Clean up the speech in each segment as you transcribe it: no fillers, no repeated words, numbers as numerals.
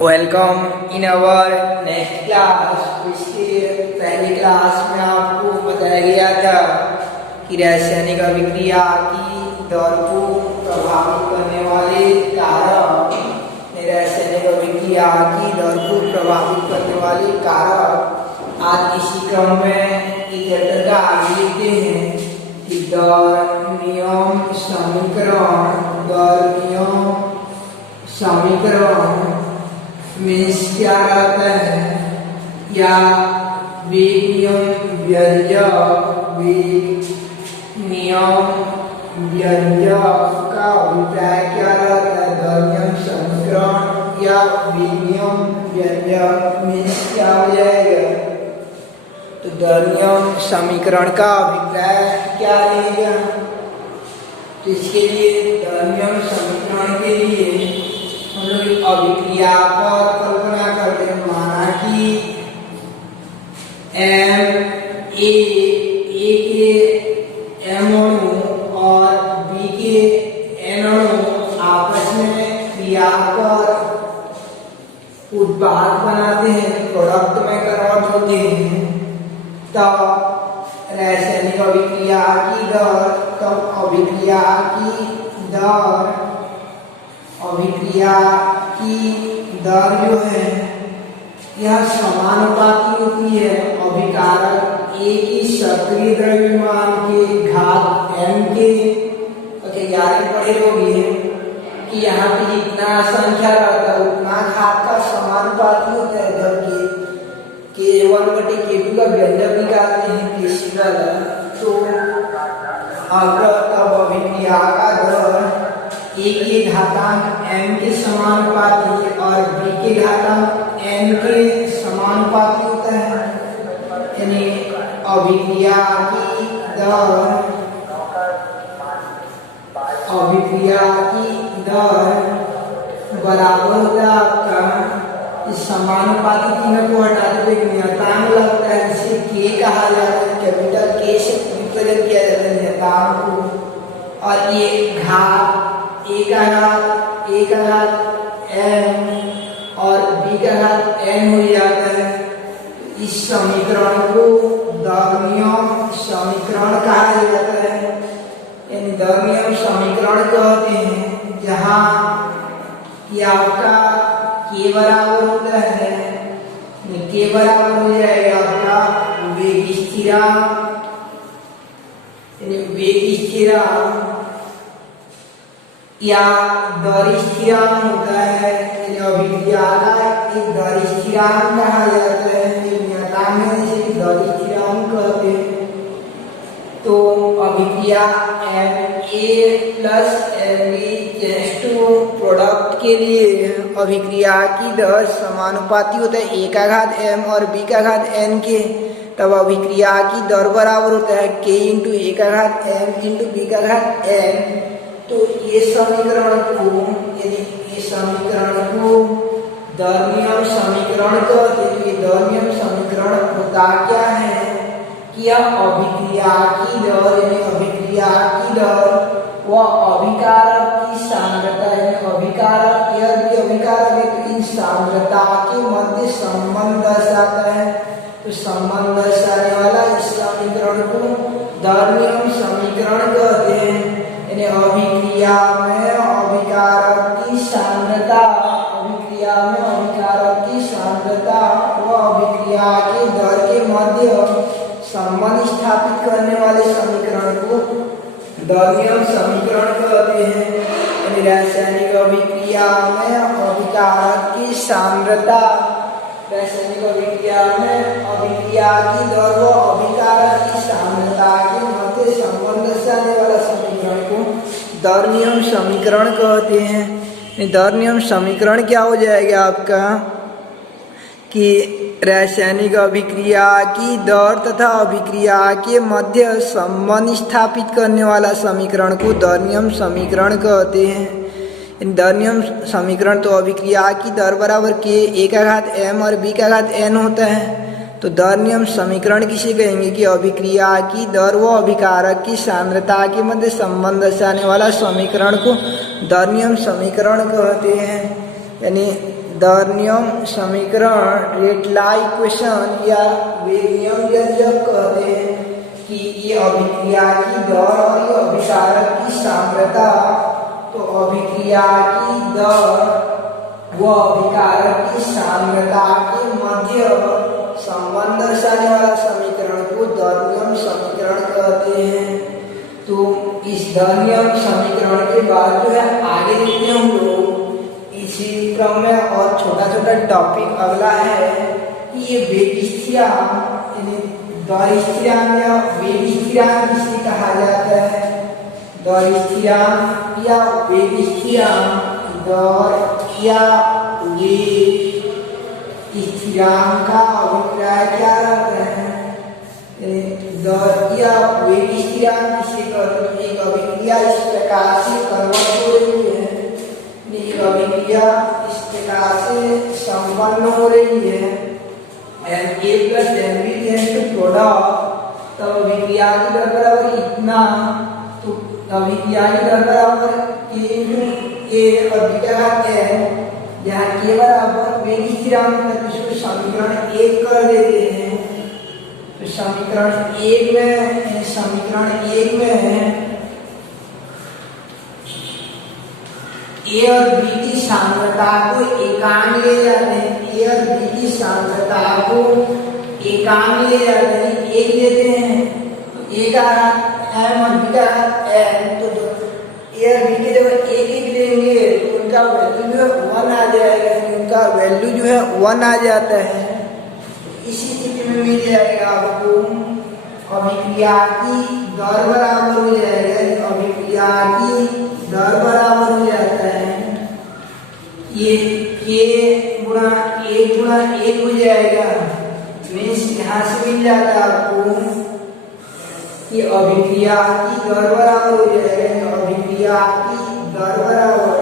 Welcome in our next class. इसके पहली class में आपको बताया गया था कि रासायनिक अभिक्रिया की दर को प्रभावित करने वाले कारक, रासायनिक अभिक्रिया की दर को प्रभावित करने वाले कारक। आज इसी क्रम में इस चैप्टर का आगे लिखते हैं कि दर नियम समीकरण मीन्स क्या रहता है, या वेग नियम व्यंजक का अभिप्राय क्या रहता है। दर नियम समीकरण या वेग नियम व्यंजक मीन्स क्या हो जाएगा। तो दर नियम समीकरण का अभिप्राय क्या रहेगा। तो इसके लिए दर नियम समीकरण के लिए हम लोग अभिक्रिया पर कल्पना करते हैं। माना कि ए के एम अणु और बी के एन अणु आपस में क्रिया कर उत्पाद बनाते हैं, प्रोडक्ट में कन्वर्ट होते हैं। तब रासायनिक अभिक्रिया की दर जो है यह समानुपाती होती है अभिकारक ए की सक्रिय द्रव्यमान के घात एम के। याद पढ़े होगी कि यहाँ पे जितना संख्या रहता है उतना घात का समानुपाती होता है दर के वन बटे के टू का व्यंजक निकालते हैं केसी वाला। तो अगर तब अभिक्रिया का दर ए के घातांक एम के समानुपाती और बी के घातांक एन के समानुपाती होता है, यानी अभिक्रिया की दर बराबर होता है आपका इस समानुपाती तीनों को हटा देते नियतांक लगता है, जिसे के कहा जाता है। कैपिटल के से रिप्रेजेंट किया जाता है नियतांक को। और ये घात ए का घात एम और बी का घात एन हो जाता है। इस समीकरण को दर नियम समीकरण कहा जाता है, यानी दर नियम समीकरण कहते हैं, जहाँ ये आपका के बराबर होता है। के बराबर हो जाएगा आपका वेग स्थिरांक, या दर स्थिरांक होता है। अभिक्रिया का एक दर स्थिरांक कहा जाता है, नियतांक में जिसे दर स्थिरांक कहते हैं। तो अभिक्रिया ए प्लस एम प्रोडक्ट के लिए अभिक्रिया की दर समानुपाती होता है ए का घात एम और बी का घात एन के। तब अभिक्रिया की दर बराबर होता है के इंटू ए का घात एम इंटू बी का घात एन। तो ये समीकरण को दर नियम समीकरण कहते हैं। ये दर नियम समीकरण होता क्या है कि अभिक्रिया की दर वह अभिकारक की सांद्रता, अभिकारक है तो इन सांद्रता के मध्य संबंध दर्शाता है। तो संबंध दर्शाने वाला इस समीकरण को दर नियम समीकरण कहते हैं। अभिक्रिया में अभिकारक की सांद्रता व अभिक्रिया के दर के मध्य संबंध स्थापित करने वाले समीकरण को दर नियम समीकरण कहते हैं। रासायनिक अभिक्रिया में अभिकारक की सांद्रता, अभिक्रिया की दर व अभिकारक की सांद्रता के मध्य संबंध दर्शाने वाला समीकरण को दर नियम समीकरण कहते हैं। दर नियम समीकरण क्या हो जाएगा आपका कि रासायनिक अभिक्रिया की दर तथा अभिक्रिया के मध्य संबंध स्थापित करने वाला समीकरण को दर नियम समीकरण कहते हैं। दर नियम समीकरण तो अभिक्रिया की दर बराबर के ए का घात एम और बी का घात एन होता है। तो दर नियम समीकरण किसे कहेंगे कि अभिक्रिया की दर व अभिकारक की सांद्रता के मध्य संबंध दर्शाने वाला समीकरण को दर नियम समीकरण कहते हैं। यानी दर्नियम समीकरण रेटला इक्वेशन या वेग व्यंजक कहते हैं कि ये अभिक्रिया की दर और ये अभिकारक की सांद्रता, तो अभिक्रिया की दर व अभिकारक की सांद्रता के मध्य संबंध दर्शाने वाला समीकरण को दर्नियम समीकरण कहते हैं। तो इस दर्नियम समीकरण के बाद जो है आगे देखते हैं हम लोग इसी क्रम में, और छोटा छोटा टॉपिक अगला है कि ये वेग स्थिरांक, दर स्थिरांक या वेग स्थिरांक किसे कहा जाता है। दर स्थिरांक या वेग स्थिरांक, दर या वेग स्थिरांक का अभिप्राय क्या रहता है। दर या वेग स्थिरांक किसे कहते हैं। एक अभिक्रिया इस प्रकार से कन्वर्ट हो रही है, एक अभिक्रिया इस प्रकार से संपन्न हो रही है and a plus nb tends to product, तब अभिक्रिया की दर बराबर इतना, तो अभिक्रिया की दर बराबर a और बीटा का n, जहाँ k बराबर वेग स्थिरांक है तो इसको समीकरण 1 कर देते हैं। तो समीकरण 1 में ए और बी की सांद्रता को एकांक ले जाते हैं, ए और बी की सांद्रता को एकांक ले जाते हैं, एक लेते हैं, तो ए का एम और बी का एन, तो ए और बी के जब एक एक लेंगे तो उनका वैल्यू जो है 1 आ जाएगा, उनका वैल्यू जो है 1 आ जाता है। इसी स्थिति में मिल जाएगा आपको अभिक्रिया की दर बराबर हो जाएगा, अभिक्रिया की दर बराबर हो जाता है ये k गुणा 1 हो जाएगा। मीन्स यहाँ से मिल जाता है आपको कि अभिक्रिया की दर बराबर हो जाएगा, अभिक्रिया की दर बराबर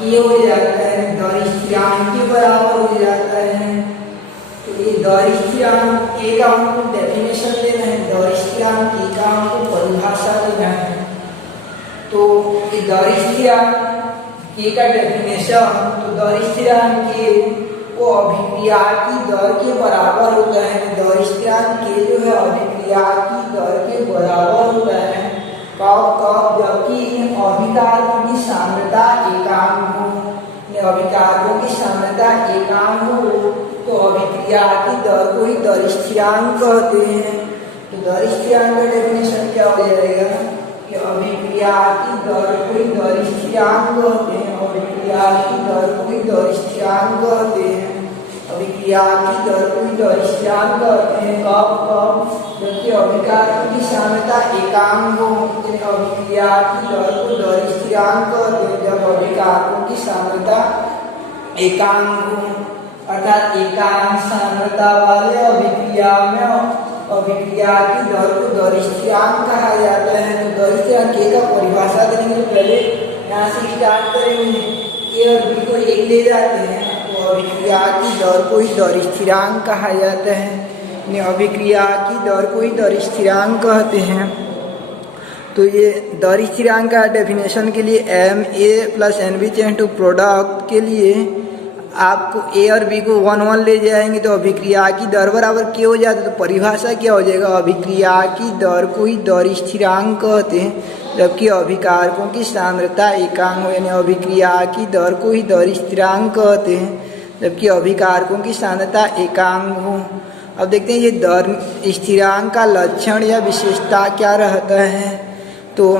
k हो जाता है दर स्थिरांक के बराबर हो जाता है। तो ये दर स्थिरांक k का हमको डेफिनेशन लेना है, दर स्थिरांक k का हमको परिभाषा देना है। तो ये दर स्थिरांक k का डेफिनेशन, तो दर स्थिरांक k वो अभिक्रिया की दर के बराबर होता है। दर स्थिरांक k जो है अभिक्रिया की दर के बराबर होता है कब जबकि अभिकारकों की सांद्रता एकांक हो, अभिकारकों की सांद्रता एकांक हो तो अभिक्रिया की दर को ही दर स्थिरांक कहते हैं। तो दर स्थिरांक का डेफिनेशन क्या हो जाएगा कि अभिक्रिया की दर को ही दर स्थिरांक कहते हैं, अभिक्रिया की दर को ही दर स्थिरांक कहते हैं, अभिक्रिया की दर को ही दर स्थिरांक कहते हैं कब जबकि अभिकारकों की सांद्रता एकांक हो, अभिक्रिया की दर को दर स्थिरांक कहते हैं जब अभिकारकों की सांद्रता एकांक हो, अर्थात एकांक सांद्रता वाले अभिक्रिया में अभिक्रिया की दर को दर स्थिरांक कहा जाता है। तो दर स्थिरांक k का परिभाषा देने के पहले यहाँ से स्टार्ट करेंगे, a और b को एक ले जाते हैं तो अभिक्रिया की दर को ही दर स्थिरांक कहा जाता है, अभिक्रिया की दर को ही दर स्थिरांक कहते हैं। तो ये दर स्थिरांक का डेफिनेशन के लिए M A plus N B change to product के लिए आपको ए और बी को 1 ले जाएंगे तो अभिक्रिया की दर बराबर k हो जाता है। तो परिभाषा क्या हो जाएगा, अभिक्रिया की दर को ही दर स्थिरांक कहते हैं जबकि अभिकारकों की सांद्रता एकांक हो, यानी अभिक्रिया की दर को ही दर स्थिरांक कहते हैं जबकि अभिकारकों की सांद्रता एकांक हो। अब देखते हैं ये दर स्थिरांक का लक्षण या विशेषता क्या रहता है। तो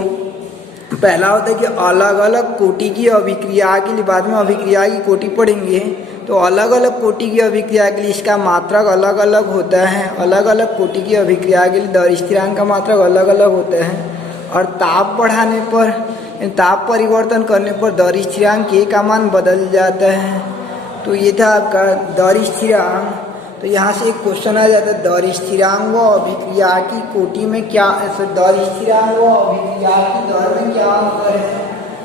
पहला होता है कि अलग अलग कोटि की अभिक्रिया के लिए, बाद में अभिक्रिया की कोटि पढ़ेंगे, तो अलग अलग कोटि की अभिक्रिया के लिए इसका मात्रक अलग अलग होता है, अलग अलग कोटि की अभिक्रिया के लिए दर स्थिरांक का मात्रक अलग अलग होता है। और ताप बढ़ाने पर, ताप परिवर्तन करने पर दर स्थिरांक k का मान बदल जाता है। तो ये था आपका दर स्थिरांक। तो यहाँ से एक क्वेश्चन आ जाता है, दर स्थिरांक व अभिक्रिया की कोटि में क्या, दर स्थिरांक व अभिक्रिया की दर में क्या अंतर है।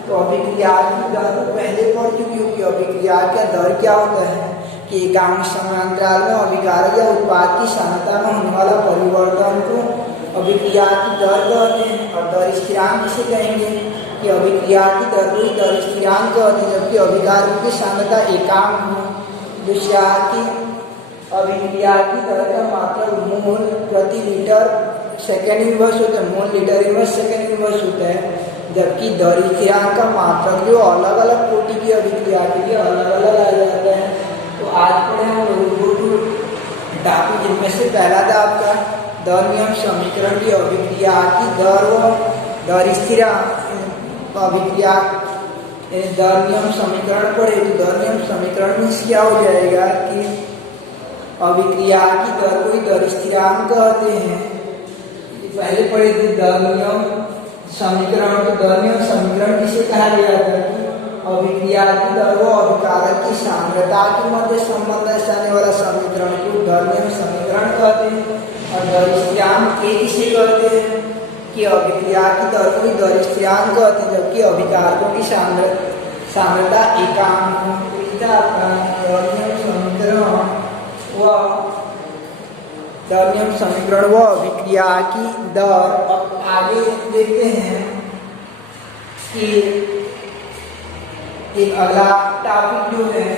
तो अभिक्रिया की दर को पहले पढ़ चुकी हो कि अभिक्रिया का दर क्या होता है कि एकांक समांतराल में अभिकारक या उत्पाद की सांद्रता में होने वाला परिवर्तन को अभिक्रिया की दर कहते हैं। और दर स्थिरांक किसे कहेंगे कि अभिक्रिया की दर को ही दर स्थिरांक कहते हैं, जबकि अभिकारकों की सांद्रता एकांक हो। दूसरा कि अभिक्रिया की दर का मात्रक मोल प्रति लीटर सेकेंड इनवर्स होता है, mole litre inverse second inverse होता है, जबकि दर स्थिरांक का मात्रक जो अलग अलग कोटि की अभिक्रिया के लिए अलग अलग आ जाता है। तो आज पढ़े हम लोग टॉपिक जिनमें से पहला था आपका दर नियम समीकरण की अभिक्रिया की दर व दर स्थिरांक अभिक्रिया दर नियम समीकरण पढ़े। तो दर नियम समीकरण में क्या हो जाएगा कि अभिक्रिया की दर को ही दर स्थिरांक कहते हैं। पहले पढ़े थे दर नियम समीकरण, तो दर नियम समीकरण किसे कहा गया था कि अभिक्रिया की दर व अभिकारक की सांद्रता के मध्य संबंध दर्शाने वाला समीकरण को दर नियम समीकरण कहते हैं। और दर स्थिरांक किसे कहते हैं कि अभिक्रिया की दर को ही दर स्थिरांक कहते हैं, जबकि अभिकारकों की सांद्रता एकांक हो। दर नियम समीकरण व अभिक्रिया की दर। अब आगे देखते हैं कि एक अगला टॉपिक जो है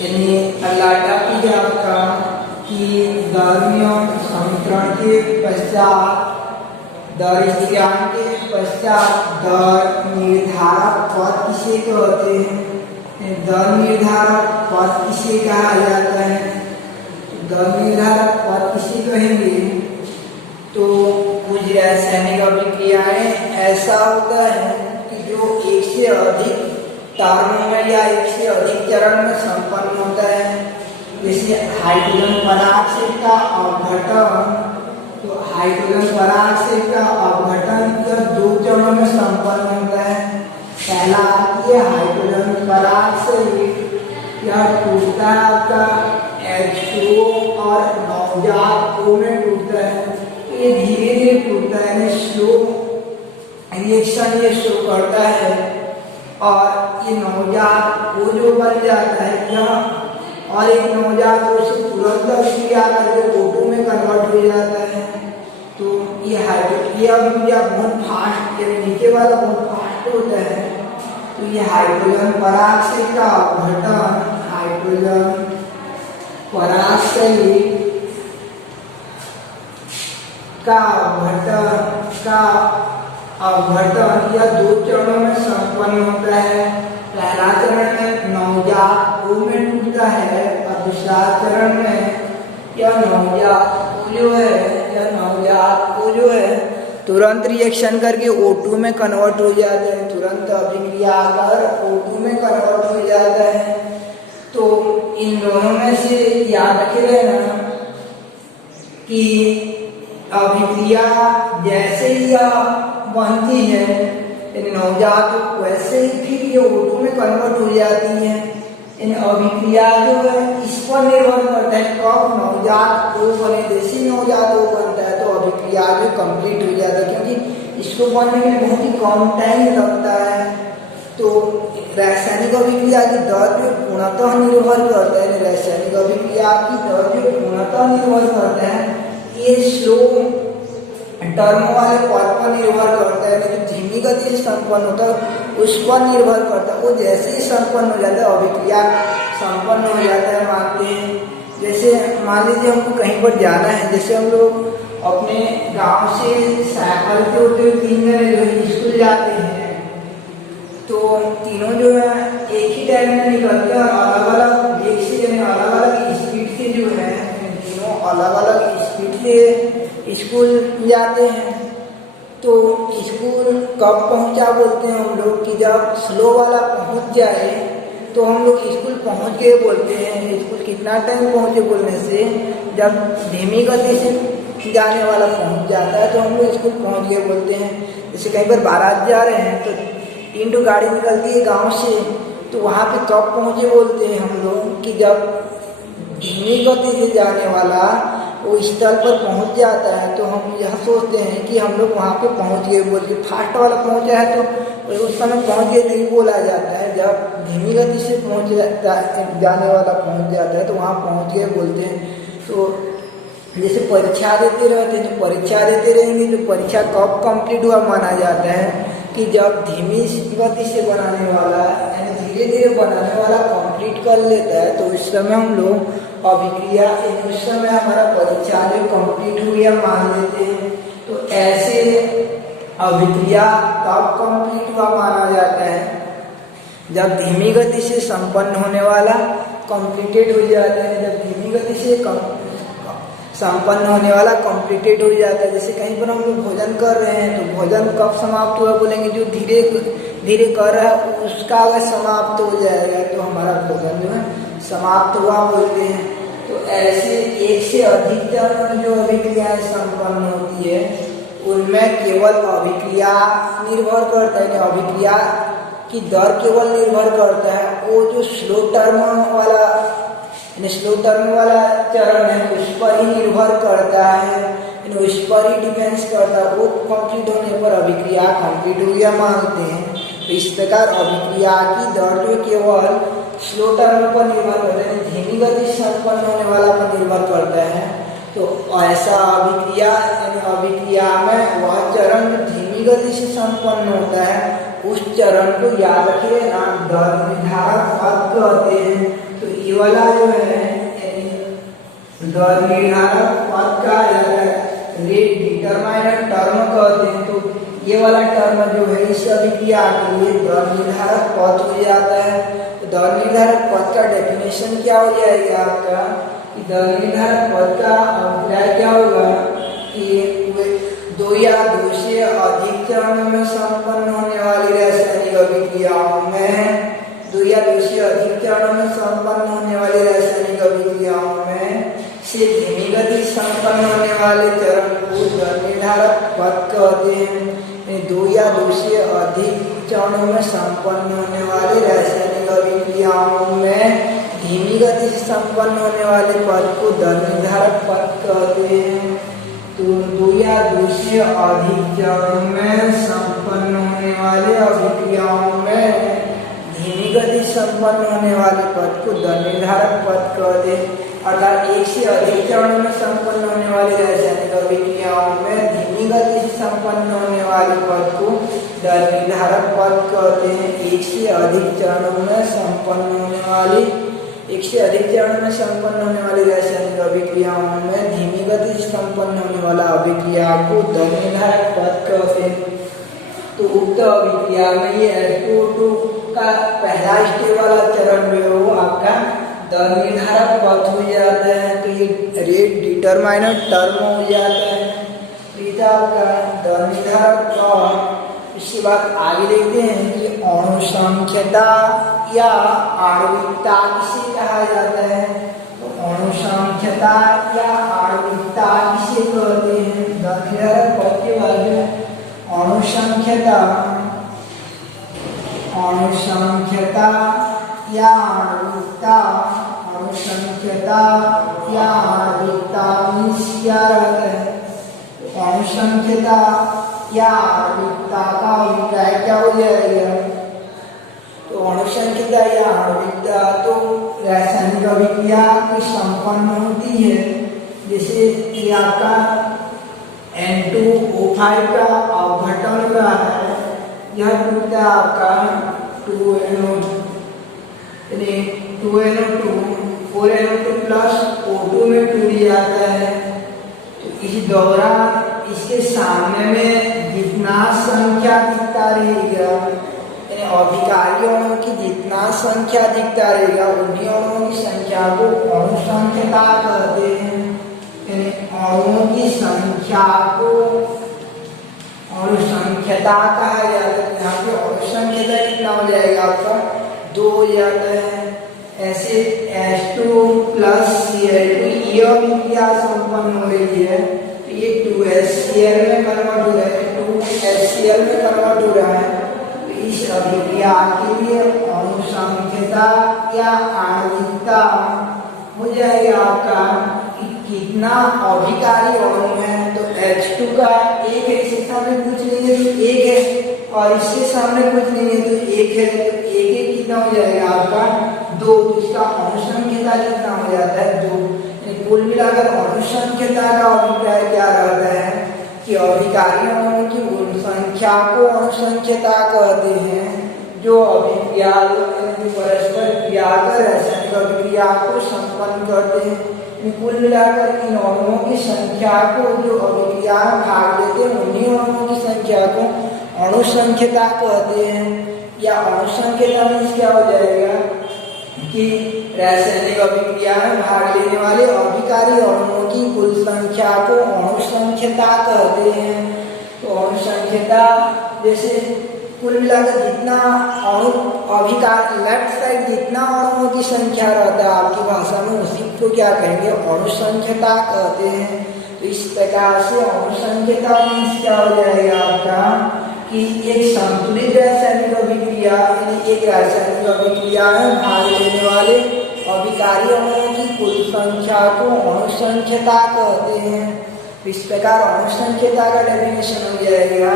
यानी अगला टॉपिक है आपका कि दर नियम समीकरण के पश्चात दर स्थिरांक के पश्चात दर निर्धारक पद किसे कहते हैं। दर निर्धारक पद किसे कहा जाता है, दर निर्धारक पद किसे कहेंगे। तो कुछ रासायनिक अभिक्रियाएं ऐसा होता है कि जो एक से अधिक टर्म में या एक से अधिक चरण में संपन्न होता है, जैसे हाइड्रोजन पराक्षेप का अपघटन। तो हाइड्रोजन पराक्षेप का अपघटन दो चरणों में संपन्न होता है। पहला ये हाइड्रोजन पराक्षेप यह टूटता है आपका H2O और नवजात O में टूटता है। ये धीरे धीरे टूटता है, यानी स्लो रिएक्शन ये शो करता है और ये नवजात O जो बन जाता है यह और एक नवजात O से तुरंत अभिक्रिया करके O2 में कन्वर्ट हो जाता है। तो ये अभिक्रिया बहुत फास्ट, यानी नीचे वाला बहुत फास्ट होता है। तो ये हाइड्रोजन पराक्षेप का अपघटन, हाइड्रोजन पराक्षेप का अपघटन यह दो चरणों में संपन्न होता है। पहला चरण में नवजात O में टूटता है और दूसरा चरण में यह नवजात O जो है तुरंत रिएक्शन करके O2 में कन्वर्ट हो जाता है, तुरंत अभिक्रिया कर O2 में कन्वर्ट हो जाता है। तो इन दोनों में से याद रखे रहना कि अभिक्रिया जैसे ही यह बनती है नवजात वैसे ही फिर ये O2 में कन्वर्ट हो जाती है। इन अभिक्रिया जो है इस पर निर्भर करता है कब नवजात O बने। जैसे नवजात O बनता है तो अभिक्रिया जो कंप्लीट हो जाता है, क्योंकि इसको बनने में बहुत ही कम टाइम लगता है। तो रासायनिक अभिक्रिया की दर जो पूर्णतः निर्भर करता है, रासायनिक अभिक्रिया की दर जो पूर्णतः निर्भर करता है ये स्लो टर्म वाले पद पर निर्भर करता है, लेकिन धीमी गति से संपन्न होता है उस पर निर्भर करता है। वो जैसे ही संपन्न हो जाता है अभिक्रिया संपन्न हो जाता है मानते हैं। जैसे मान लीजिए हमको कहीं पर जाना है, जैसे हम लोग अपने गांव से साइकिल पे होते हुए 3 जने जो है स्कूल जाते हैं, तो तीनों जो है एक ही टाइम में निकलते हैं और अलग अलग वेग से यानी अलग अलग स्पीड से जो है तीनों अलग अलग स्पीड से स्कूल जाते हैं। तो स्कूल कब पहुंचा बोलते हैं हम लोग कि जब स्लो वाला पहुंच जाए तो हम लोग स्कूल पहुंच गए बोलते हैं। स्कूल कितना टाइम पहुंचे बोलने से जब धीमी गति से जाने वाला पहुंच जाता है तो हम लोग स्कूल पहुंच गए बोलते हैं। जैसे कहीं पर बारात जा रहे हैं तो 3 गाड़ी निकलती है गांव से, तो वहाँ पे कब पहुंचे बोलते हैं हम लोग कि जब धीमी गति से जाने वाला वो स्थल पर पहुंच जाता है तो हम यह सोचते हैं कि हम लोग वहाँ पे पहुंच गए बोल के। फास्ट वाला पहुंचा है तो उस समय पहुंच गए नहीं बोला जाता है, जब धीमी गति से जाने वाला पहुंच जाता है तो वहाँ पहुंच गए बोलते हैं। तो जैसे परीक्षा देते रहते हैं, तो परीक्षा देते रहेंगे तो परीक्षा कब कंप्लीट हुआ माना जाता है कि जब धीमी गति से बनाने वाला यानी धीरे धीरे बनाने वाला कंप्लीट कर लेता है तो उस समय हम लोग अभिक्रिया, उस समय हमारा परीक्षा जो कंप्लीट हो गया मान लेते हैं। तो ऐसे अभिक्रिया तब कंप्लीट हुआ माना जाता है जब धीमी गति से संपन्न होने वाला कंप्लीटेड हो जाता है। जब धीमी गति से संपन्न होने वाला कंप्लीटेड हो जाता है। जैसे कहीं पर हम लोग भोजन कर रहे हैं तो भोजन कब समाप्त हुआ बोलेंगे, जो धीरे धीरे कर रहा है उसका अगर समाप्त हो जाएगा तो हमारा भोजन जो है समाप्त हुआ बोलते हैं। तो ऐसे एक से अधिक चरण में जो अभिक्रियाएं संपन्न होती है उनमें केवल अभिक्रिया निर्भर करता है, अभिक्रिया की दर केवल निर्भर करता है। वो जो स्लो टर्म वाला चरण है उस पर ही निर्भर करता है, उस पर ही डिपेंड्स करता है। वो कंप्लीट होने पर अभिक्रिया कंप्लीट हो गया मानते हैं। तो इस प्रकार अभिक्रिया की दर जो केवल स्लो टर्म पर निर्भर करता है, धीमी गति से संपन्न होने वाला पर निर्भर करता है। तो ऐसा अभिक्रिया में वह चरण जो धीमी गति से संपन्न होता है उस चरण को याद रखिए ना, दर निर्धारक पद कहते हैं। तो ये वाला जो है दर निर्धारक पद का रेट डिटरमाइनर टर्म कहते हैं। तो ये वाला टर्म जो है इस अभिक्रिया के लिए दर निर्धारक पद हो जाता है। तो दर निर्धारक पद का डेफिनेशन क्या हो जाएगा आपका कि दर निर्धारक पद का अभिप्राय क्या होगा कि दो या दो से अधिक चरणों में संपन्न होने वाली रासायनिक अभिक्रियाओं में, दो या दो से अधिक चरणों में संपन्न होने वाली रासायनिक अभिक्रियाओं में से धीमी गति संपन्न होने वाले चरण को दर निर्धारक पद कहते हैं। दो या दो से अधिक चरणों में संपन्न होने वाले रासायनिक अभिक्रियाओं में धीमी गति से संपन्न होने वाले पद को दर निर्धारक पद कहते हैं। तो दो या दो से अधिक चरणों में संपन्न होने वाले अभिक्रियाओं में धीमी गति संपन्न होने वाले पद को दर निर्धारक पद कहते हैं। अर्थात एक से अधिक चरणों में संपन्न होने वाली रासायनिक अभिक्रियाओं में धीमी गति से संपन्न होने वाले पद को दर निर्धारक पद कहते हैं। एक से अधिक चरणों में संपन्न होने वाली रासायनिक अभिक्रियाओं में धीमी गति से संपन्न होने वाला अभिक्रिया को दर निर्धारक पद कहते हैं। तो उक्त अभिक्रिया में ये H2O2 का पहला स्टेप वाला चरण जो है वो आपका दर निर्धारक पद हो जाता है। तो ये रेट डिटरमाइनर टर्म हो जाता है। तो ये आपका दर निर्धारक पद। इसके बाद आगे देखते हैं कि अणु संख्यता या आणविकता किसे कहा जाता है। तो अणु संख्यता या आणविकता किसे कहते हैं। दर निर्धारक पद के बाद अणु संख्यता या आणविकता मीन्स क्या रहता है। अणु संख्यता या आणविकता का अभिप्राय क्या हो जाएगा। तो अणु संख्यता या आणविकता तो रासायनिक अभिक्रिया की संपन्न होती है। जैसे ये आपका N2O5 का अपघटन हो रहा है, यह टूटता है आपका 2NO2 4NO2 प्लस O2 में टूट जाता है। तो इस दौरान इसके सामने में जितना संख्या दिखता रहेगा, अभिकारी अणुओं की जितना संख्या दिखता रहेगा उन्हीं अणुओं की संख्या को अणु संख्यता कहते हैं। अणुओं की संख्या को अणु संख्यता कहा जाता है। यहाँ पे अणु संख्यता कितना हो जाएगा आपका 2 हो जाता है। ऐसे H2 प्लस Cl2 ये अभिक्रिया संपन्न हो रही है। तो ये 2HCl में कन्वर्ट हो रहा है, 2HCl में कन्वर्ट हो रहा है। तो इस अभिक्रिया के लिए अणु संख्यता या आणविकता हो जाएगा आपका कितना अभिकारी अणु है। तो H2 का एक है, इसके सामने कुछ नहीं है तो एक है, और इसके सामने कुछ नहीं है तो एक है। तो एक कितना हो जाएगा आपका 2, तो इसका अनुसंख्यता कितना हो जाता है 2। कुल मिलाकर अनुसंख्यता का अभिप्राय क्या रहता है कि अभिकारी अणुओं की कुल संख्या को अनुसंख्यता कहते हैं। जो अभिक्रिया परस्पर क्रिया कर रासायनिक अभिक्रिया को संपन्न करते हैं, कुल मिलाकर इन अणुओं की संख्या को जो अभिक्रिया में भाग लेते हैं उन्हीं अणुओं की संख्या को अनुसंख्यता कहते हैं। या अनुसंख्यता में क्या हो जाएगा कि रासायनिक अभिक्रिया में भाग लेने वाले अभिकारी अणुओं की कुल संख्या को अनुसंख्यता कहते हैं। तो अनुसंख्यता जैसे कुल मिलाकर जितना अणु अभिकार लेफ्ट साइड जितना अणुओं की संख्या रहता है आपकी भाषा में उसी को क्या कहेंगे अनुसंख्यता कहते हैं। तो इस प्रकार से अनुसंख्यता मीन्स क्या हो जाएगा आपका कि एक संतुलित रासायनिक अभिक्रिया यानी एक रासायनिक अभिक्रिया में भाग लेने वाले अभिकारी अणुओं की कुल संख्या को अनुसंख्यता कहते हैं। इस प्रकार अनुसंख्यता का डेफिनेशन हो जाएगा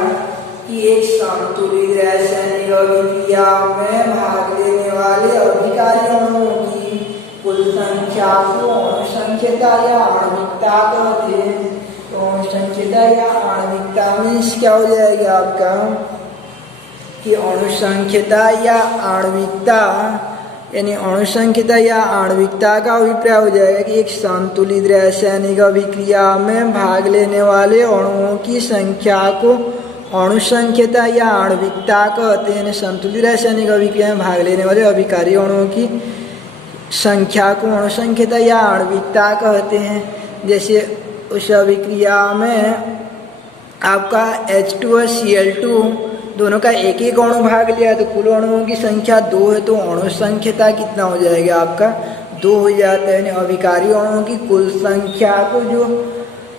कि एक संतुलित रासायनिक अभिक्रिया में भाग लेने वाले अभिकारी अणुओं की कुल संख्या को अनुसंख्यता या आणविकता कहते हैं। तो अनुसंख्यता या आणविकता मीन्स क्या हो जाएगा आपका कि अनुसंख्यता या आणविकता यानी अनुसंख्यता या आणविकता का अभिप्राय हो जाएगा कि एक संतुलित रासायनिक अभिक्रिया में भाग लेने वाले अणुओं की संख्या को अनुसंख्यता या आणविकता कहते हैं। संतुलित रासायनिक अभिक्रिया में भाग लेने वाले अभिकारी अणुओं की संख्या को अनुसंख्यता या आणविकता कहते हैं। जैसे उस अभिक्रिया में आपका H2 और Cl2 दोनों का एक एक अणु भाग लिया तो कुल अणुओं की संख्या 2 है, तो अनुसंख्यता कितना हो जाएगा आपका 2 हो जाता है। अभिकारी अणुओं की कुल संख्या को जो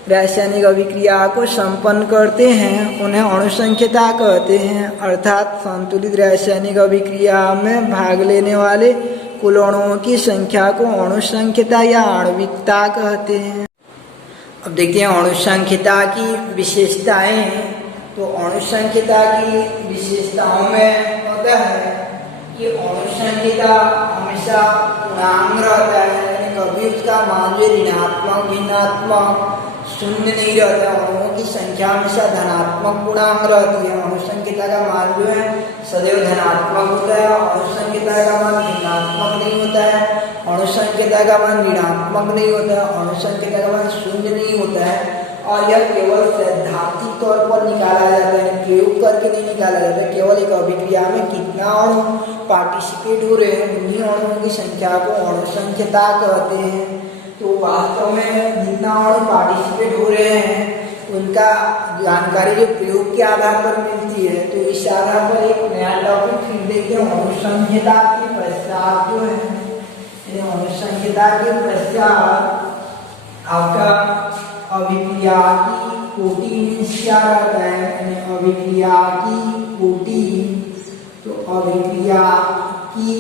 रासायनिक अभिक्रिया को संपन्न करते हैं उन्हें अनुसंख्यता कहते हैं। अर्थात संतुलित रासायनिक अभिक्रिया में भाग लेने वाले कुल अणुओं की संख्या को अनुसंख्यता या आणविकता कहते हैं। अब देखते हैं अनुसंख्यता की विशेषताएं। तो अनुसंख्यता की विशेषताओं में होता है कि अनुसंख्यता हमेशा पूर्णांक रहता है, कभी उसका मान जो ऋणात्मक भिन्नात्मक शून्य नहीं रहता है। अणुओं की संख्या हमेशा धनात्मक पूर्णांक रहती है। अनुसंख्यता का मान जो है सदैव धनात्मक होता है। अनुसंख्यता का मान भिन्नात्मक नहीं होता है, अनुसंख्यता का मान ऋणात्मक नहीं होता है, अनुसंख्यता का मान शून्य नहीं होता है। और यह केवल सैद्धांतिक तौर पर निकाला जाता है, प्रयोग करके नहीं निकाला जाता है। केवल एक अभिक्रिया में कितना अणु पार्टिसिपेट हो रहे हैं उन्हीं अणुओं की संख्या को अनुसंख्यता कहते हैं। तो वास्तव में जितना अणु पार्टिसिपेट हो रहे हैं उनका जानकारी जो प्रयोग के आधार पर मिलती है। तो इस आधार पर एक नया टॉपिक फिर देखते हैं अनुसंख्यता के पश्चात जो है अनुसंख्यता के पश्चात आपका अभिक्रिया की कोटि मीन्स क्या रहता है, अभिक्रिया की कोटि। तो अभिक्रिया की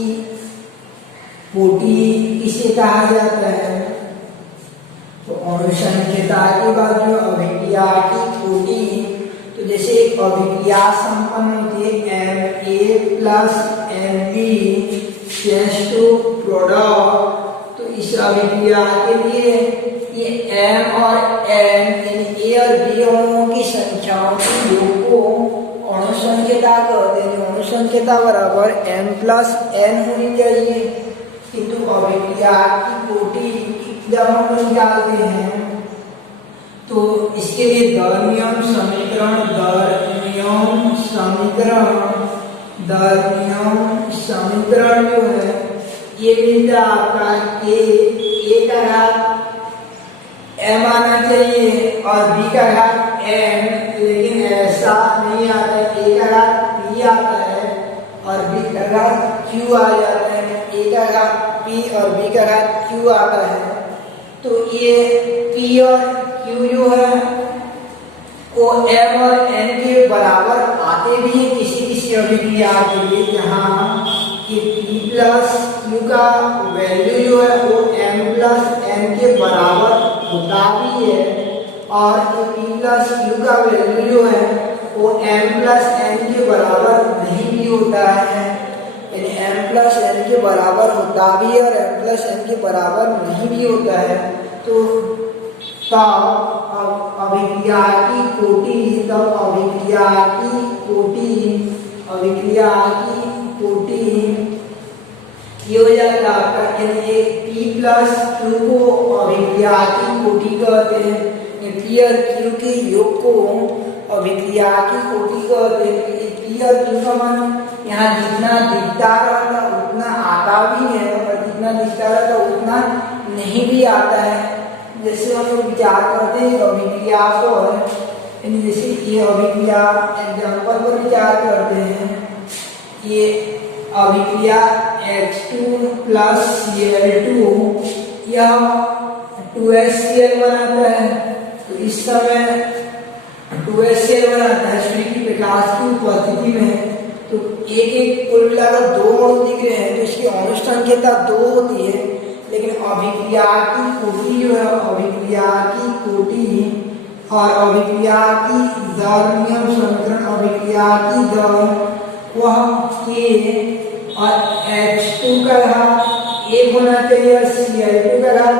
कोटि किसे कहा जाता है, तो अनुसंख्यता के बाद जो अभिक्रिया की कोटि, तो जैसे एक अभिक्रिया संपन्न होती है Ma प्लस Mb प्रोडक्ट। तो इस अभिक्रिया के लिए ये M और N यानी A और B अणुओं की संख्याओं के योग को अनुसंख्यता कहते हैं। अनुसंख्यता बराबर M प्लस N होनी चाहिए, किंतु अभिक्रिया की कोटि जब हम निकालते हैं तो इसके लिए दरमियन समीकरण जो है ये मिलता है आपका A का घात M आना चाहिए और B का घात N, लेकिन ऐसा नहीं आता है। A का घात P आता है और B का घात Q आ जाता है। A का घात P और B का घात Q आता है। तो ये P और Q जो है वो M और N के बराबर आते भी हैं किसी किसी अभिक्रिया के लिए, जहाँ कि P प्लस Q का वैल्यू जो है वो M प्लस N के बराबर होता भी है, और P प्लस Q का वैल्यू जो है वो M प्लस N के बराबर नहीं भी होता है। यानी M प्लस एन के बराबर होता भी है और एम प्लस एन के बराबर नहीं भी होता है, तो तब अभिक्रिया की कोटि ये हो जाता है। ये P प्लस Q को अभिक्रिया की कोटि कहते हैं, P और Q के योग को अभिक्रिया की कोटि कहते हैं। P और Q का मान यहाँ जितना दिखता रहता उतना आता भी है और जितना दिखता रहता उतना नहीं भी आता है। जैसे हम लोग विचार करते हैं अभिक्रिया पर, जैसे ये अभिक्रिया एग्जाम्पल पर विचार करते हैं, ये अभिक्रिया H2 प्लस Cl2 यह 2HCl बनाता है। तो इस समय 2HCl बनाता है सूर्य की प्रकाश की उपस्थिति में। तो एक कुल मिलाकर 2 अणु दिख रहे हैं, तो इसकी अणु संख्या 2 होती है, लेकिन अभिक्रिया की कोटि जो है, अभिक्रिया की कोटि और अभिक्रिया की दर, नियम समीकरण अभिक्रिया की दर वह K और H2 का घात 1 होना चाहिए और Cl2 का घात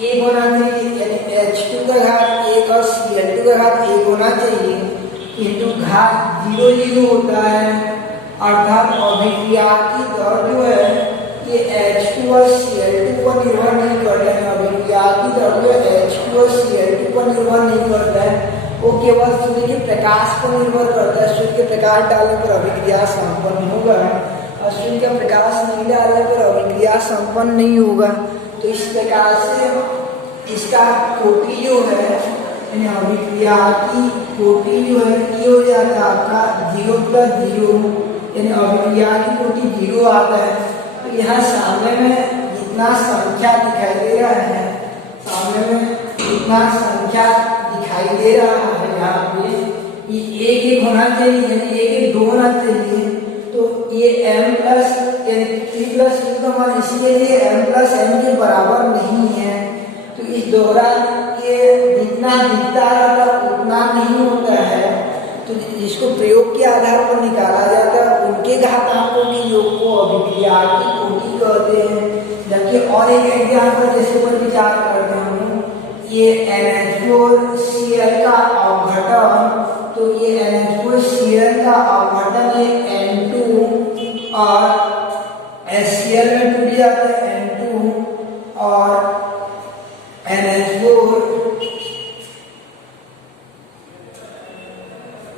1 होना चाहिए, यानी H2 का घात 1 और Cl2 का घात 1 होना चाहिए, किंतु घात 0 0 होता है। अर्थात अभिक्रिया की दर जो है ये H2 और Cl2 पर निर्भर नहीं करता है। अभिक्रिया की दर जो H2 और Cl2 पर निर्भर नहीं करता है, वो केवल सूर्य के प्रकाश पर निर्भर करता है। सूर्य के प्रकाश डालने पर अभिक्रिया संपन्न होगा और सूर्य का प्रकाश नहीं डालने पर अभिक्रिया संपन्न नहीं होगा। तो इस प्रकार से इसका कोटि जो है, अभिक्रिया की कोटि जो है ये हो जाता है आपका 0 प्लस 0, यानी अभिक्रिया की कोटि 0 आता है। तो यहाँ सामने में जितना संख्या दिखाई दे रहा है, सामने में जितना संख्या दिखाई दे रहा है यहाँ पे, ये 1 1 होना चाहिए, यानी 1 1 2 होना चाहिए। तो ये m plus P plus Q का मान इसलिए m प्लस n के बराबर नहीं है। तो इस दौरान ये जितना दिखता रहता उतना नहीं होता है, तो जिसको प्रयोग के आधार पर निकाला जाता है उनके घातांकों के योग को अभिक्रिया की कोटि कहते हैं। जबकि और एक एग्जाम्पल जैसे पर विचार करते हैं ये NH4Cl का अवघटन, तो ये NH4Cl का अवघटन ये N2 और HCl में टूट जाता है, N2 और NH4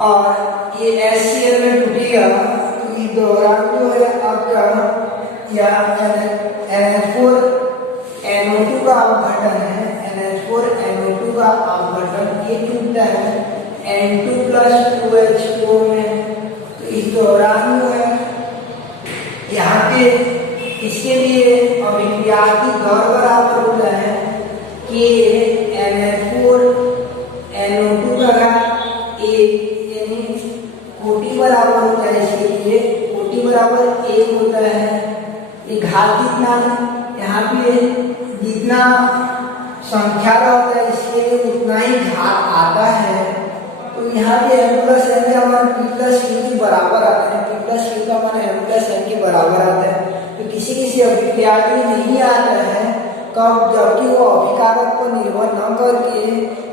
और ये HCl में टूटेगा। तो इस दौरान जो है आपका या NH4 NO2 का अवघटन है, NH4 NO2 का अवघटन ये टूटता है N2 प्लस 2H2 में। तो इस दौरान जो है यहाँ पे इसके लिए अभिक्रिया की दर बराबर होता है कि NH4 NO2 का घात 1, यानी कोटि बराबर होता है, इसके लिए कोटि बराबर 1 होता है। ये घात कितना यहाँ पे जितना संख्या रहता है इसके लिए उतना ही घात आता है। तो यहाँ पे m प्लस n का मान P प्लस Q के बराबर आता है, P प्लस Q का मान m प्लस n के बराबर आता है। तो किसी किसी अभिक्रिया के लिए नहीं आता है, कब, जबकि वो अभिकारक पर निर्भर न करके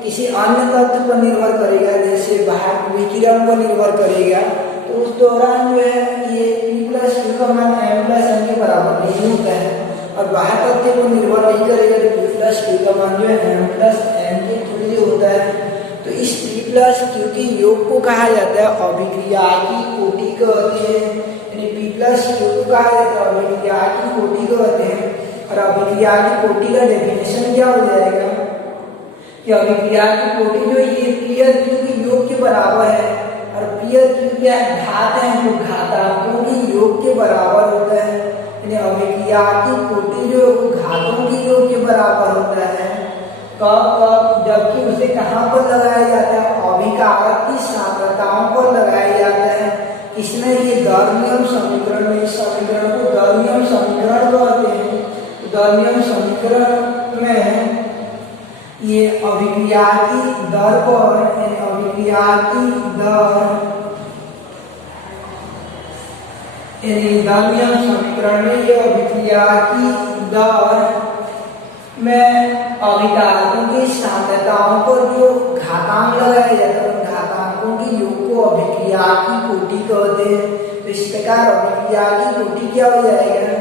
किसी अन्य तत्व पर निर्भर करेगा, जैसे बाहर विकिरण पर निर्भर करेगा। तो उस दौरान जो है ये P प्लस Q का मान m प्लस n के बराबर नहीं होता है और बाहर तत्व पर निर्भर नहीं करेगा, तो P प्लस Q का मान जो है m प्लस n के तुल्य होता है। तो इस P प्लस Q के योग को कहा जाता है अभिक्रिया की कोटि कहते हैं, यानी P प्लस Q को कहा जाता है अभिक्रिया की कोटि कहते हैं। और अभिक्रिया की कोटि का डेफिनेशन क्या हो जाएगा कि अभिक्रिया की कोटि जो ये P और Q के योग के बराबर है और P और Q क्या घात है, तो घातांकों के योग के बराबर होता है, यानी अभिक्रिया की कोटि जो घातों के योग के बराबर होता है। कब कब, जबकि उसे कहाँ पर लगाया जाता है, अभिकारक की सांद्रताओं पर लगाया जाता है। इसमें ये दर नियम समीकरण में, इस समीकरण को दर नियम समीकरण कहते हैं। दर नियम समीकरण में ये अभिक्रिया की दर पर, अभिक्रिया की दर, दर नियम समीकरण में ये अभिक्रिया की दर में अभिकारकों की सांद्रताओं पर जो घातांक लगाया जाता है, उन घातांकों के योग को अभिक्रिया की कोटि कहते हैं। तो इस प्रकार अभिक्रिया की कोटि क्या हो जाएगा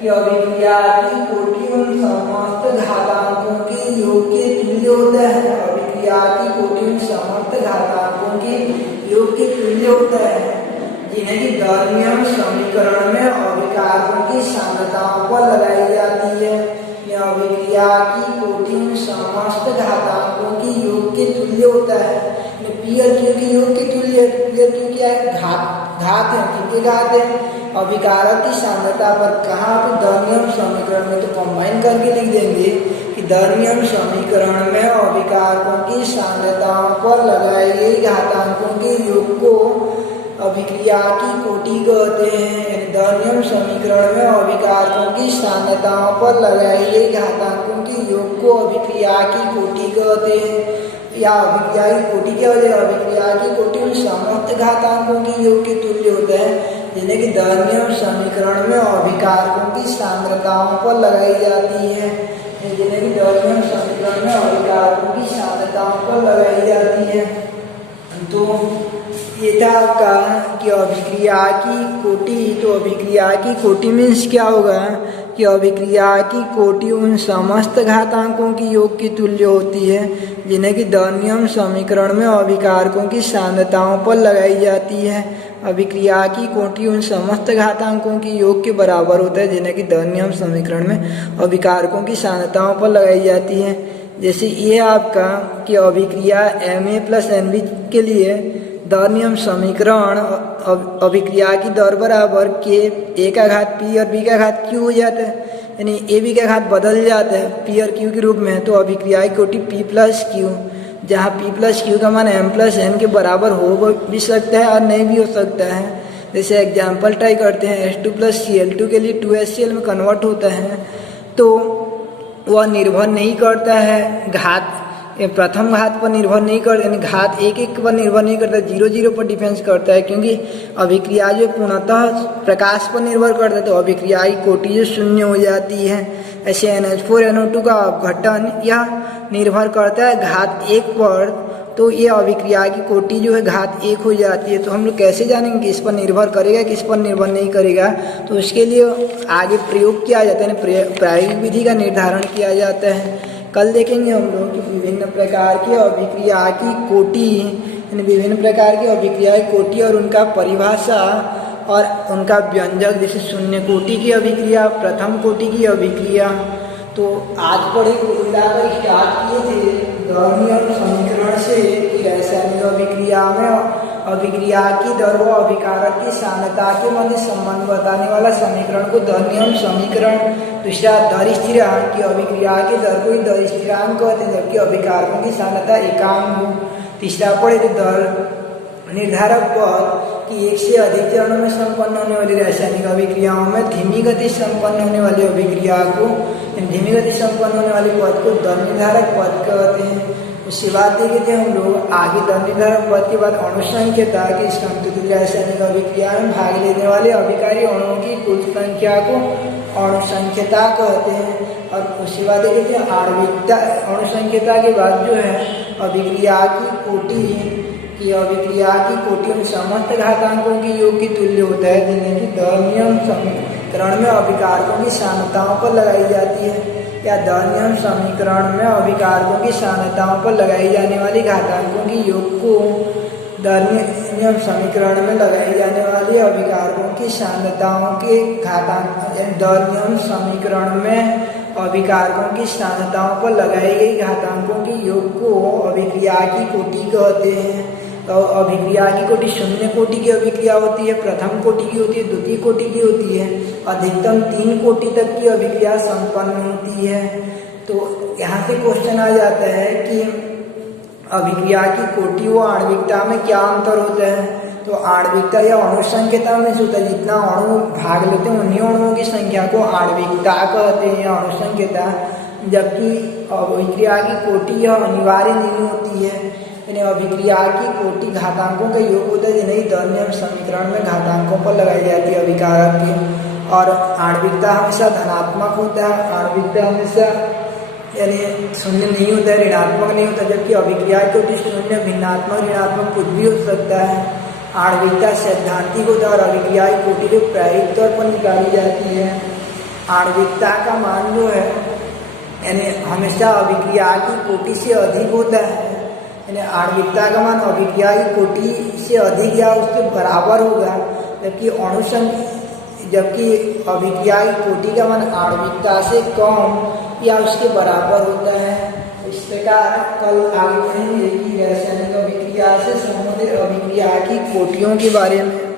कि अभिक्रिया की कोटि उन समस्त घातांकों के योग के तुल्य होता है। अभिक्रिया की कोटि उन समस्त घातांकों के योग के तुल्य होता है जिन्हें की दरमियन समीकरण में अभिकारकों की सांद्रताओं पर लगाई जाती है। अभिक्रिया की कोटि उन समस्त घातांकों के योग के तुल्य होता है। पी और क्यू के योग के तुल्य। पी और क्यू क्या है? घात है। कितने घात है? अभिकारक की सांद्रता पर। कहाँ पे? दरमियन समीकरण में। तो कंबाइन करके लिख देंगे कि दरमियन समीकरण में अभिकारकों की सांद्रताओं पर लगाए गए घातांकों के योग को अभिक्रिया की कोटि कहते हैं। दरमियन समीकरण में अभिकारकों की सांद्रताओं पर लगाई गई घातांकों के योग को अभिक्रिया की कोटि कहते हैं। या अभिक्रिया की कोटि क्या हो जाएगा? अभिक्रिया की कोटि उन समस्त घातांकों के योग के तुल्य होता है जिन्हें कि दरमियन समीकरण में अभिकारकों की सांद्रताओं पर लगाई जाती है। जिन्हें कि दरमियन समीकरण में अभिकारकों की सांद्रताओं पर लगाई जाती है। तो ये था आपका कि अभिक्रिया की कोटि। तो अभिक्रिया की कोटि मीन्स क्या होगा कि अभिक्रिया की कोटि उन समस्त घातांकों की योग की तुल्य होती है जिन्हें कि दरमियन समीकरण में अभिकारकों की सांद्रताओं पर लगाई जाती है। अभिक्रिया की कोटि उन समस्त घातांकों की योग के बराबर होता है जिन्हें कि दरमियन समीकरण में अभिकारकों की सांद्रताओं पर लगाई जाती है। जैसे ये आपका कि अभिक्रिया Ma + Nb के लिए दरमियन समीकरण अभिक्रिया की दर बराबर के ए का घात पी और बी का घात क्यू हो जाता है। यानी ए बी का घात बदल जाता है पी और क्यू के रूप में। तो अभिक्रिया की कोटि पी + क्यू, जहाँ पी + क्यू का मान m + n के बराबर हो भी सकता है और नहीं भी हो सकता है। जैसे एग्जाम्पल ट्राई करते हैं, H2 + Cl2 के लिए 2HCl में कन्वर्ट होता है तो वह निर्भर नहीं करता है घात प्रथम घात पर निर्भर नहीं करता, यानी घात एक पर निर्भर नहीं करता, 0 पर डिफेंस करता है। क्योंकि अभिक्रिया जो पूर्णतः प्रकाश पर निर्भर करता है तो अभिक्रिया की कोटि जो शून्य हो जाती है। ऐसे NH4NO2 का अपघटन यह निर्भर करता है घात 1 पर, तो ये अभिक्रिया की कोटि जो है घात 1 हो जाती है। तो हम लोग कैसे जानेंगे किस पर निर्भर करेगा किस पर निर्भर नहीं करेगा? तो उसके लिए आगे प्रयोग किया जाता है, प्रायोगिक विधि का निर्धारण किया जाता है। कल देखेंगे हम लोग कि विभिन्न प्रकार की अभिक्रिया की कोटि, यानी विभिन्न प्रकार की अभिक्रिया की कोटि और उनका परिभाषा और उनका व्यंजक। जैसे शून्य कोटि की अभिक्रिया, प्रथम कोटि की अभिक्रिया। तो आज पढ़े स्टार्ट किए थे दरमियन समीकरण से कि रासायनिक अभिक्रिया में अभिक्रिया की दर व अभिकारक की सांद्रता के मध्य संबंध बताने वाला समीकरण को दरमियन समीकरण। दूसरा दर स्थिरांक की अभिक्रिया की दर को दर स्थिरांक कहते हैं जबकि अभिकारकों की सांद्रता एकांक हो। तीसरा पढ़े थे दर निर्धारक पद कि एक से अधिक चरणों में संपन्न होने वाली रासायनिक अभिक्रियाओं में धीमी गति संपन्न होने वाली अभिक्रिया को, धीमी गति संपन्न होने वाली पद को दर निर्धारक पद कहते हैं। उसके बाद देखे थे हम लोग आगे दर निर्धारक पद के बाद अणुसंख्यता की संतुलित रासायनिक अभिक्रिया में भाग लेने वाले अभिकारी अणुओं की कुल संख्या को अणुसंख्यता कहते हैं। और उसके बाद देखे थे आणविकता। अणुसंख्यता के बाद जो है अभिक्रिया की कोटि की अभिक्रिया की कोटि उन समस्त घातांकों के योग की तुल्य होता है जिन्हें कि दरमियन समीकरण में अभिकारकों की सांद्रताओं पर लगाई जाती है। या दरमियन समीकरण में अभिकारकों की सांद्रताओं पर लगाई जाने वाली घातांकों की योग को दरमियन समीकरण में लगाई जाने वाली अभिकारकों की सांद्रताओं के घातांक, दरमियन समीकरण में अभिकारकों की सांद्रताओं पर लगाई गई घातांकों के योग को अभिक्रिया की कोटि कहते हैं। तो अभिक्रिया की कोटि शून्य कोटि की अभिक्रिया होती है, प्रथम कोटि की होती है, द्वितीय कोटि की होती है, अधिकतम 3 कोटि तक की अभिक्रिया संपन्न होती है। तो यहाँ से क्वेश्चन आ जाता है कि अभिक्रिया की कोटि व आणविकता में क्या अंतर होता है? तो आणविकता या अणुसंख्यता में होता है, जितना अणु भाग लेते हैं उन्हीं अणुओं की संख्या को आणविकता कहते हैं, अणुसंख्यता। जबकि अभिक्रिया की कोटि यह अनिवार्य नहीं होती है, यानी अभिक्रिया की कोटि घातांकों का योग होता है जिन्हें दरमियन समीकरण में घातांकों पर लगाई जाती है अभिकारक के। और आणविकता हमेशा धनात्मक होता है, आणविकता हमेशा यानी शून्य नहीं होता है, ऋणात्मक नहीं होता, जबकि अभिक्रिया कोटि शून्य, भिन्नात्मक, ऋणात्मक कुछ भी हो सकता है। आणविकता सैद्धांतिक होता है और अभिक्रिया कोटि जो प्रायोगिक तौर पर निकाली जाती है। आणविकता का मान जो है यानी हमेशा अभिक्रिया की कोटि से अधिक होता है, यानी आणविकता का मान अभिक्रिया की कोटि से अधिक या उसके बराबर होगा, जबकि अभिक्रिया की कोटि का मान आणविकता से कम या उसके बराबर होता है। इस प्रकार कल आगे पढ़ेंगे कि रासायनिक अभिक्रिया से संबंधित अभिक्रिया की कोटियों के बारे में।